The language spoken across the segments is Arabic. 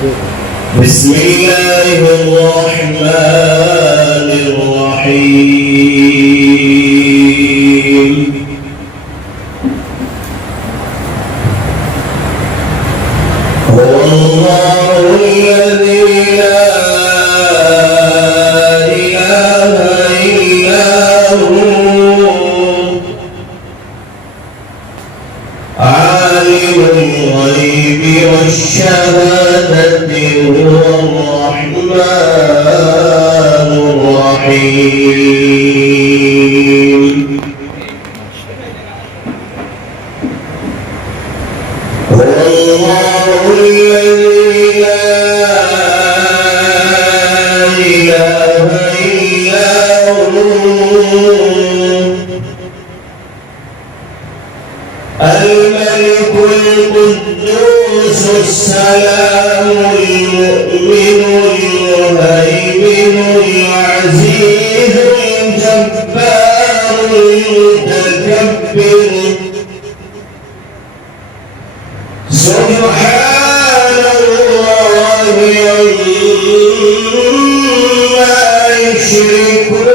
بسم الله الرحمن الرحيم هو الله الذي لا إله إلا هو عالم الغيب والشهادة هو الرحمن الرحيم هو الله الذي لا إله إلا هو الملك القدوس السلام المؤمن المهيمن العزيز الجبار المتكبر سبحان الله عما يشركون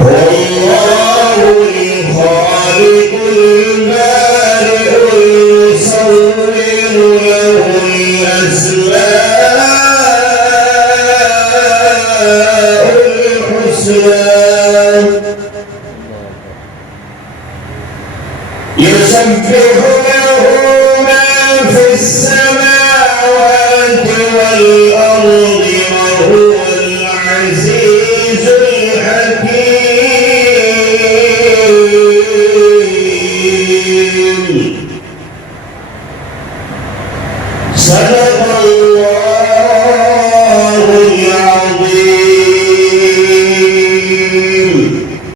والله الخالق البارئ المصور له الأسماء الحسنى يسبح له ما في السماوات والأرض وهو العزيز الحكيم.